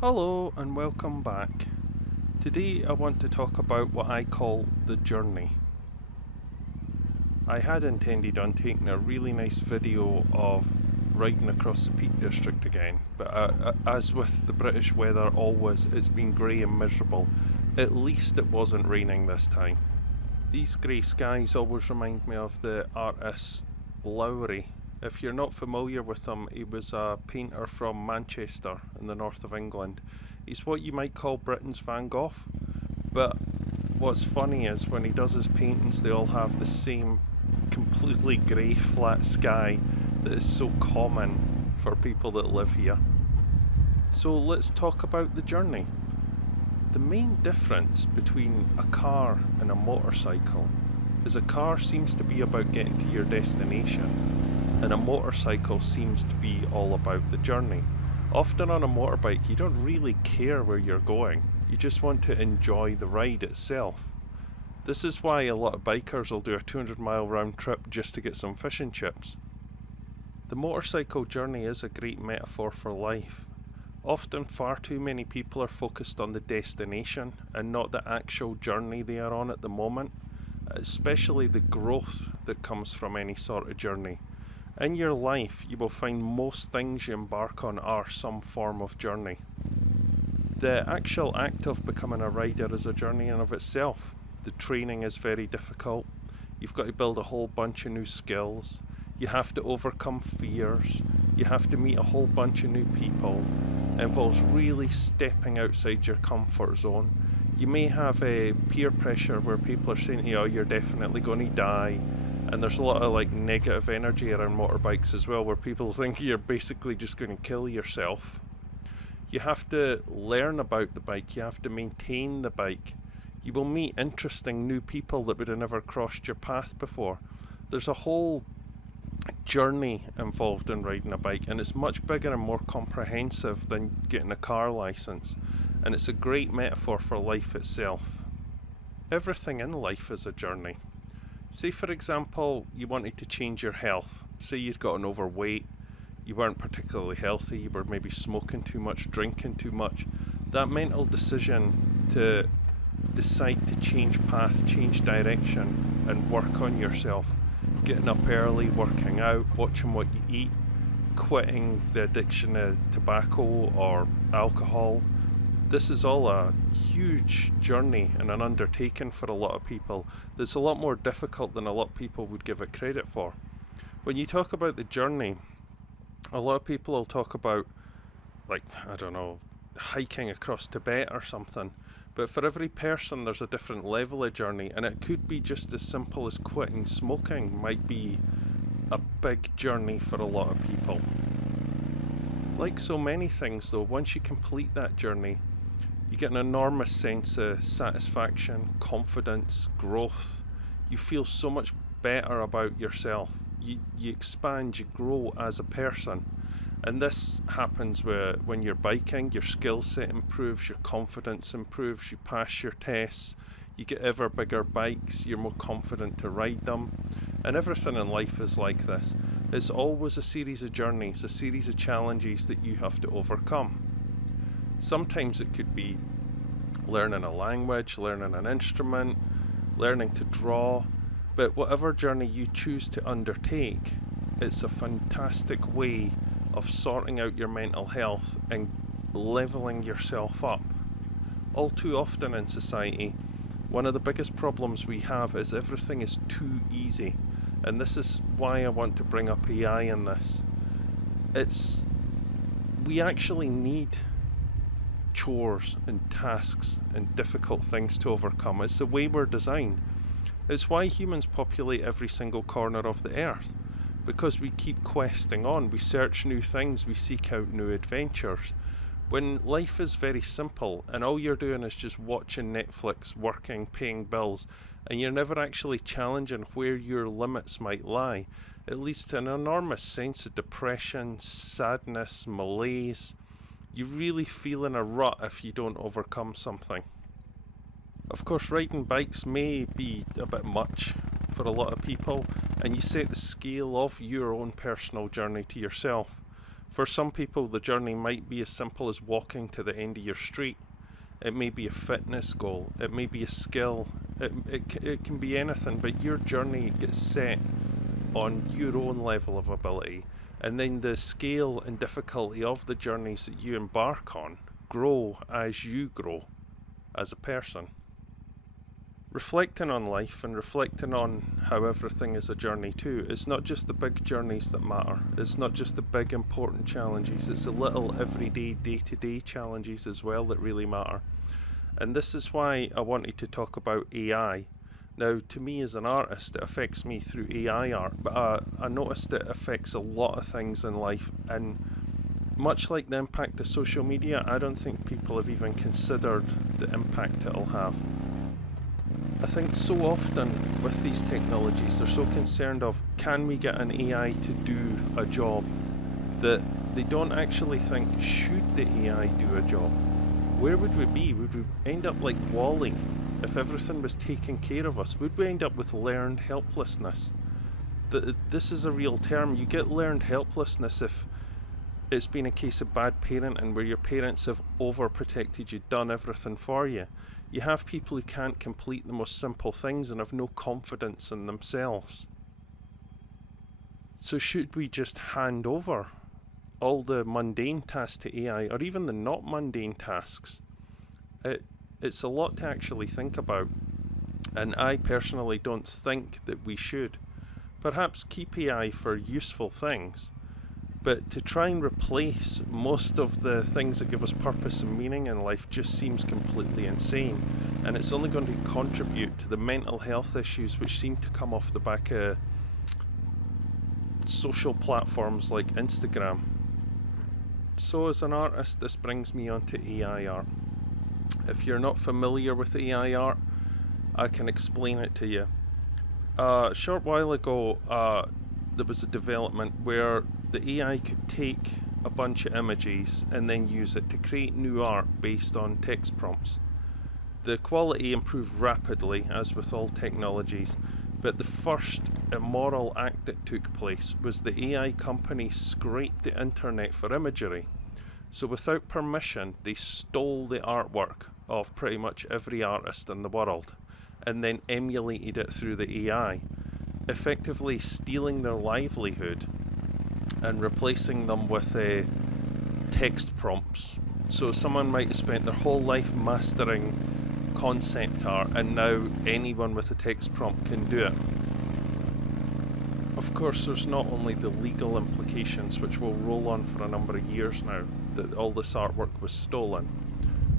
Hello and welcome back. Today I want to talk about what I call the journey. I had intended on taking a really nice video of riding across the Peak District again, but as with the British weather always, it's been grey and miserable. At least it wasn't raining this time. These grey skies always remind me of the artist Lowry. If you're not familiar with him, he was a painter from Manchester in the north of England. He's what you might call Britain's Van Gogh, but what's funny is when he does his paintings, they all have the same completely grey flat sky that is so common for people that live here. So let's talk about the journey. The main difference between a car and a motorcycle is a car seems to be about getting to your destination, and a motorcycle seems to be all about the journey. Often on a motorbike you don't really care where you're going, you just want to enjoy the ride itself. This is why a lot of bikers will do a 200-mile round trip just to get some fish and chips. The motorcycle journey is a great metaphor for life. Often far too many people are focused on the destination and not the actual journey they are on at the moment, especially the growth that comes from any sort of journey. In your life, you will find most things you embark on are some form of journey. The actual act of becoming a rider is a journey in of itself. The training is very difficult. You've got to build a whole bunch of new skills. You have to overcome fears. You have to meet a whole bunch of new people. It involves really stepping outside your comfort zone. You may have a peer pressure where people are saying to you, oh, you're definitely going to die. And there's a lot of negative energy around motorbikes as well, where people think you're basically just going to kill yourself. You have to learn about the bike, you have to maintain the bike. You will meet interesting new people that would have never crossed your path before. There's a whole journey involved in riding a bike, and it's much bigger and more comprehensive than getting a car license. And it's a great metaphor for life itself. Everything in life is a journey. Say for example, you wanted to change your health. Say you'd gotten overweight, you weren't particularly healthy, you were maybe smoking too much, drinking too much. That mental decision to decide to change path, change direction, and work on yourself. Getting up early, working out, watching what you eat, quitting the addiction to tobacco or alcohol. This is all a huge journey and an undertaking for a lot of people that's a lot more difficult than a lot of people would give it credit for. When you talk about the journey, a lot of people will talk about, hiking across Tibet or something. But for every person there's a different level of journey, and it could be just as simple as quitting smoking might be a big journey for a lot of people. Like so many things though, once you complete that journey, you get an enormous sense of satisfaction, confidence, growth. You feel so much better about yourself. You expand, you grow as a person. And this happens when you're biking, your skill set improves, your confidence improves, you pass your tests, you get ever bigger bikes, you're more confident to ride them. And everything in life is like this. It's always a series of journeys, a series of challenges that you have to overcome. Sometimes it could be learning a language, learning an instrument, learning to draw, but whatever journey you choose to undertake, it's a fantastic way of sorting out your mental health and leveling yourself up. All too often in society, one of the biggest problems we have is everything is too easy, and this is why I want to bring up AI in this. We actually need chores and tasks and difficult things to overcome. It's the way we're designed. It's why humans populate every single corner of the earth, because we keep questing on, we search new things, we seek out new adventures. When life is very simple and all you're doing is just watching Netflix, working, paying bills, and you're never actually challenging where your limits might lie, it leads to an enormous sense of depression, sadness, malaise. You really feel in a rut if you don't overcome something. Of course, riding bikes may be a bit much for a lot of people, and you set the scale of your own personal journey to yourself. For some people, the journey might be as simple as walking to the end of your street. It may be a fitness goal, it may be a skill, it can be anything, but your journey gets set on your own level of ability, and then the scale and difficulty of the journeys that you embark on grow as you grow as a person. Reflecting on life and reflecting on how everything is a journey too. It's not just the big journeys that matter. It's not just the big important challenges. It's the little everyday, day-to-day challenges as well that really matter. And this is why I wanted to talk about AI. Now, to me as an artist, it affects me through AI art, but I noticed it affects a lot of things in life, and much like the impact of social media, I don't think people have even considered the impact it'll have. I think so often with these technologies, they're so concerned of, can we get an AI to do a job, that they don't actually think, should the AI do a job? Where would we be? Would we end up like WALL-E? If everything was taking care of us, would we end up with learned helplessness? This is a real term. You get learned helplessness if it's been a case of bad parenting where your parents have overprotected you, done everything for you. You have people who can't complete the most simple things and have no confidence in themselves. So should we just hand over all the mundane tasks to AI, or even the not mundane tasks? It's a lot to actually think about, and I personally don't think that we should. Perhaps keep AI for useful things, but to try and replace most of the things that give us purpose and meaning in life just seems completely insane, and it's only going to contribute to the mental health issues which seem to come off the back of social platforms like Instagram. So as an artist, this brings me on to AI art. If you're not familiar with AI art, I can explain it to you. A short while ago, there was a development where the AI could take a bunch of images and then use it to create new art based on text prompts. The quality improved rapidly, as with all technologies, but the first immoral act that took place was the AI company scraped the internet for imagery. So without permission, they stole the artwork of pretty much every artist in the world and then emulated it through the AI, effectively stealing their livelihood and replacing them with text prompts. So someone might have spent their whole life mastering concept art, and now anyone with a text prompt can do it. Of course, there's not only the legal implications, which will roll on for a number of years now, that all this artwork was stolen.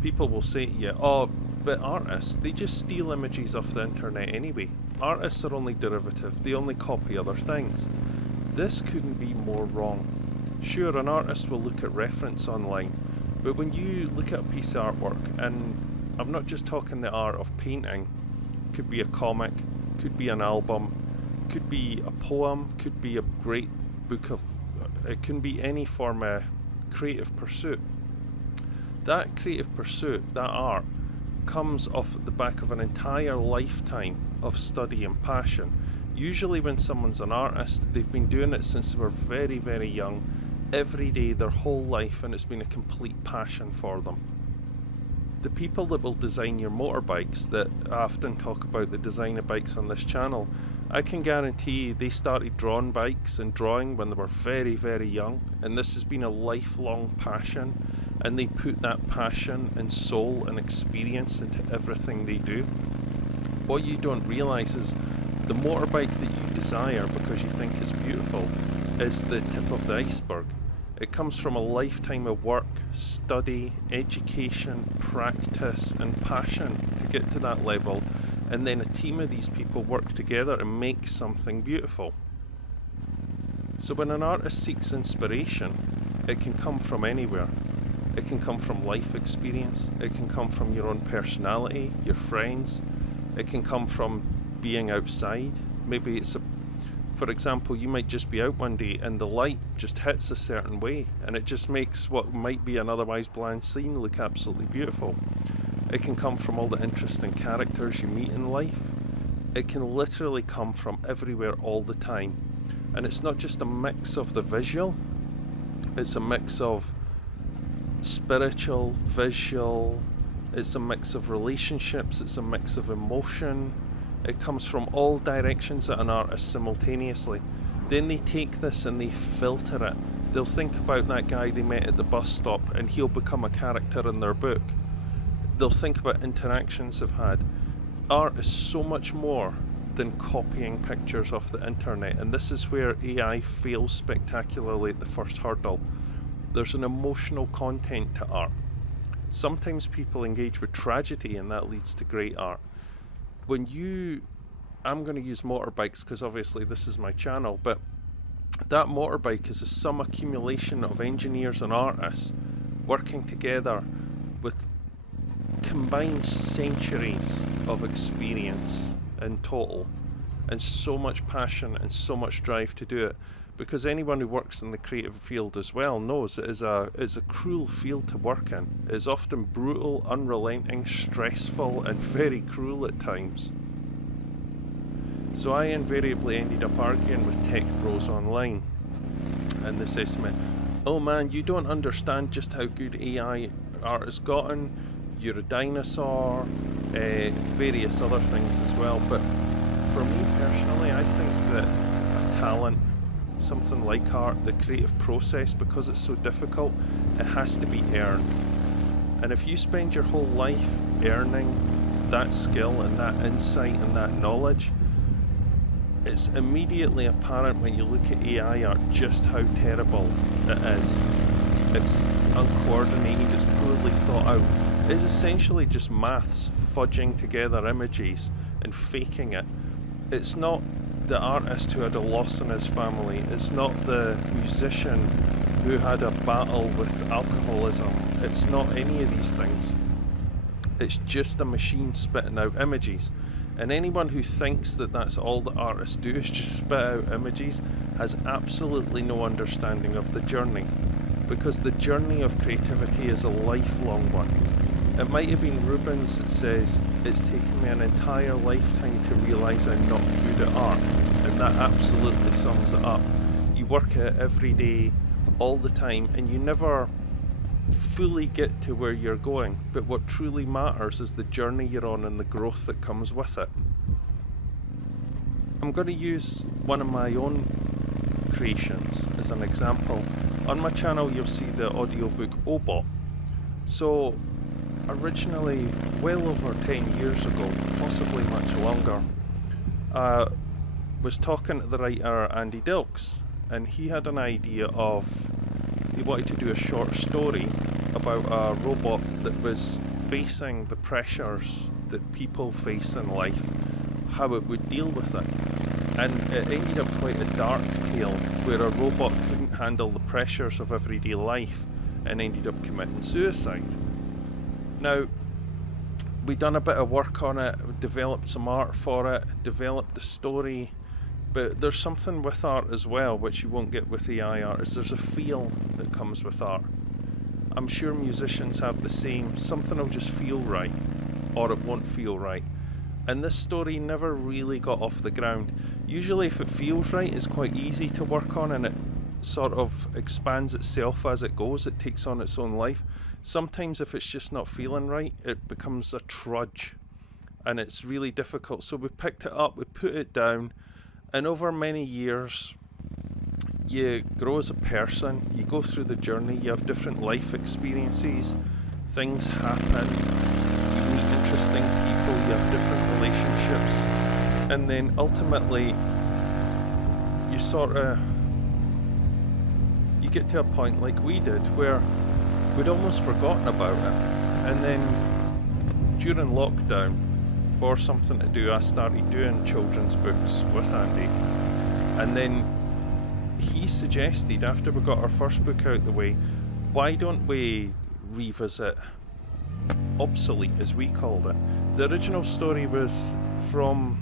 People will say to you, oh, but artists, they just steal images off the internet anyway. Artists are only derivative, they only copy other things. This couldn't be more wrong. Sure, an artist will look at reference online, but when you look at a piece of artwork, and I'm not just talking the art of painting, could be a comic, could be an album, could be a poem, could be a great book of, it can be any form of creative pursuit. That creative pursuit, that art, comes off the back of an entire lifetime of study and passion. Usually when someone's an artist, they've been doing it since they were very, very young, every day, their whole life, and it's been a complete passion for them. The people that will design your motorbikes, that I often talk about the design of bikes on this channel, I can guarantee they started drawing bikes and drawing when they were very, very young, and this has been a lifelong passion, and they put that passion and soul and experience into everything they do. What you don't realise is the motorbike that you desire because you think it's beautiful is the tip of the iceberg. It comes from a lifetime of work, study, education, practice and passion to get to that level, and then a team of these people work together and make something beautiful. So when an artist seeks inspiration, it can come from anywhere. It can come from life experience, it can come from your own personality, your friends, it can come from being outside. Maybe it's for example, you might just be out one day and the light just hits a certain way and it just makes what might be an otherwise bland scene look absolutely beautiful. It can come from all the interesting characters you meet in life. It can literally come from everywhere all the time. And it's not just a mix of the visual, It's a mix of spiritual, visual, it's a mix of relationships, it's a mix of emotion. It comes from all directions at an artist simultaneously. Then they take this and they filter it. They'll think about that guy they met at the bus stop and he'll become a character in their book. They'll think about interactions they've had. Art is so much more than copying pictures off the internet, and this is where AI fails spectacularly at the first hurdle. There's an emotional content to art. Sometimes people engage with tragedy and that leads to great art. I'm going to use motorbikes because obviously this is my channel, but that motorbike is some accumulation of engineers and artists working together with combined centuries of experience in total, and so much passion and so much drive to do it. Because anyone who works in the creative field as well knows it's a cruel field to work in. It's often brutal, unrelenting, stressful, and very cruel at times. So I invariably ended up arguing with tech bros online, and they says to me, "Oh man, you don't understand just how good AI art has gotten. You're a dinosaur," various other things as well. But for me personally, I think that a talent, something like art, the creative process, because it's so difficult, it has to be earned. And if you spend your whole life earning that skill and that insight and that knowledge, it's immediately apparent when you look at AI art just how terrible it is. It's uncoordinated, it's poorly thought out. It's essentially just maths fudging together images and faking it. It's not the artist who had a loss in his family, it's not the musician who had a battle with alcoholism, it's not any of these things. It's just a machine spitting out images. And anyone who thinks that that's all that artists do is just spit out images has absolutely no understanding of the journey. Because the journey of creativity is a lifelong one. It might have been Rubens that says, "It's taken me an entire lifetime to realise I'm not good at art." And that absolutely sums it up. You work at it every day, all the time, and you never fully get to where you're going. But what truly matters is the journey you're on and the growth that comes with it. I'm going to use one of my own creations as an example. On my channel you'll see the audiobook Obot. So originally, well over 10 years ago, possibly much longer, was talking to the writer Andy Dilks, and he had an idea of, he wanted to do a short story about a robot that was facing the pressures that people face in life, how it would deal with it. And it ended up quite a dark tale where a robot couldn't handle the pressures of everyday life and ended up committing suicide. Now, we'd done a bit of work on it, developed some art for it, developed the story, but there's something with art as well which you won't get with AI art, is there's a feel that comes with art. I'm sure musicians have the same, something will just feel right, or it won't feel right. And this story never really got off the ground. Usually if it feels right, it's quite easy to work on and it sort of expands itself as it goes, it takes on its own life. Sometimes if it's just not feeling right, it becomes a trudge and it's really difficult. So we picked it up, we put it down, and over many years you grow as a person, you go through the journey, you have different life experiences, things happen, you meet interesting people, you have different relationships, and then ultimately you get to a point like we did where we'd almost forgotten about it. And then during lockdown, for something to do, I started doing children's books with Andy, and then he suggested, after we got our first book out the way, why don't we revisit Obsolete, as we called it. The original story was from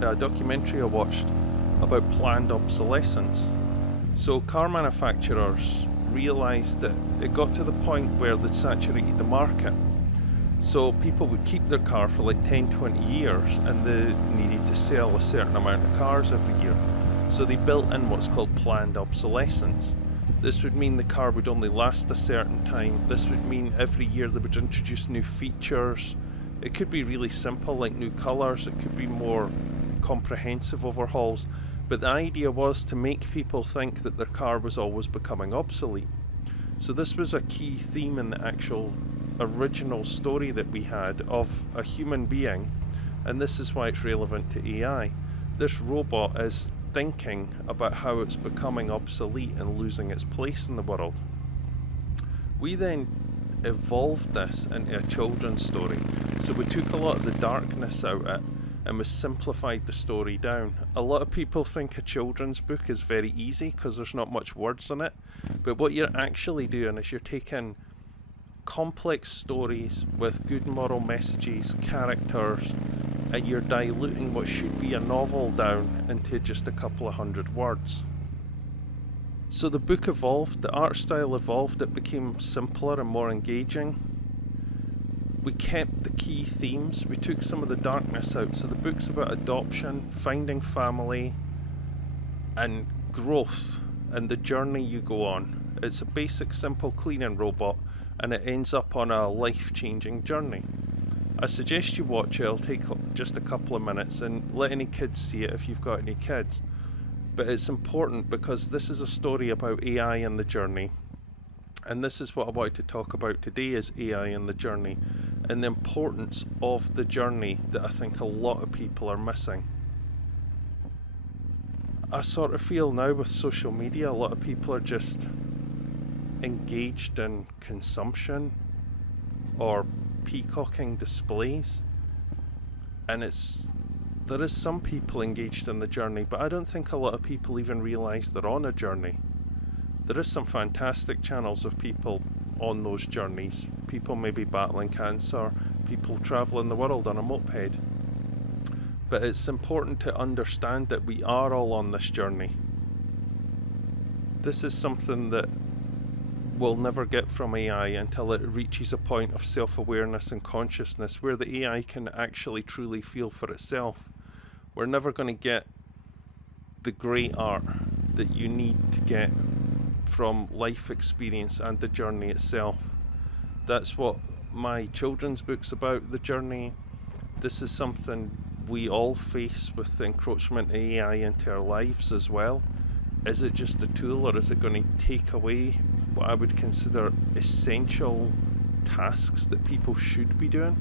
a documentary I watched about planned obsolescence. So car manufacturers realised that it got to the point where they'd saturated the market. So people would keep their car for like 10-20 years and they needed to sell a certain amount of cars every year. So they built in what's called planned obsolescence. This would mean the car would only last a certain time. This would mean every year they would introduce new features. It could be really simple, like new colours. It could be more comprehensive overhauls. But the idea was to make people think that their car was always becoming obsolete. So this was a key theme in the actual original story that we had of a human being, and this is why it's relevant to AI. This robot is thinking about how it's becoming obsolete and losing its place in the world. We then evolved this into a children's story. So we took a lot of the darkness out of it and we simplified the story down. A lot of people think a children's book is very easy because there's not much words in it, but what you're actually doing is you're taking complex stories with good moral messages, characters, and you're diluting what should be a novel down into just a couple of hundred words. So the book evolved, the art style evolved, it became simpler and more engaging. We kept the key themes, we took some of the darkness out. So the book's about adoption, finding family, and growth, and the journey you go on. It's a basic, simple cleaning robot, and it ends up on a life-changing journey. I suggest you watch it. It'll take just a couple of minutes, and let any kids see it if you've got any kids. But it's important because this is a story about AI and the journey. And this is what I wanted to talk about today, is AI and the journey, and the importance of the journey that I think a lot of people are missing. I sort of feel now with social media, a lot of people are just engaged in consumption or peacocking displays, and there is some people engaged in the journey, but I don't think a lot of people even realise they're on a journey. There is some fantastic channels of people on those journeys, people maybe battling cancer, people travelling the world on a moped. But it's important to understand that we are all on this journey. This is something that we'll never get from AI until it reaches a point of self-awareness and consciousness where the AI can actually truly feel for itself. We're never going to get the great art that you need to get from life experience and the journey itself. That's what my children's book's about, the journey. This is something we all face with the encroachment of AI into our lives as well. Is it just a tool, or is it going to take away what I would consider essential tasks that people should be doing?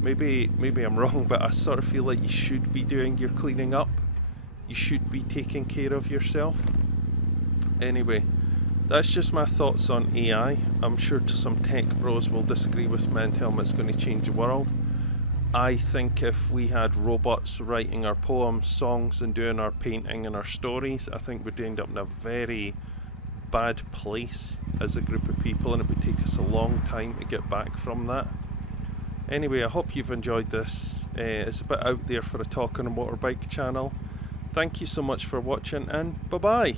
Maybe I'm wrong, but I sort of feel like you should be doing your cleaning up. You should be taking care of yourself. Anyway, that's just my thoughts on AI. I'm sure some tech bros will disagree with me and tell me it's going to change the world. I think if we had robots writing our poems, songs, and doing our painting and our stories, I think we'd end up in a very bad place as a group of people, and it would take us a long time to get back from that. Anyway, I hope you've enjoyed this. It's a bit out there for a talk on a motorbike channel. Thank you so much for watching, and bye bye.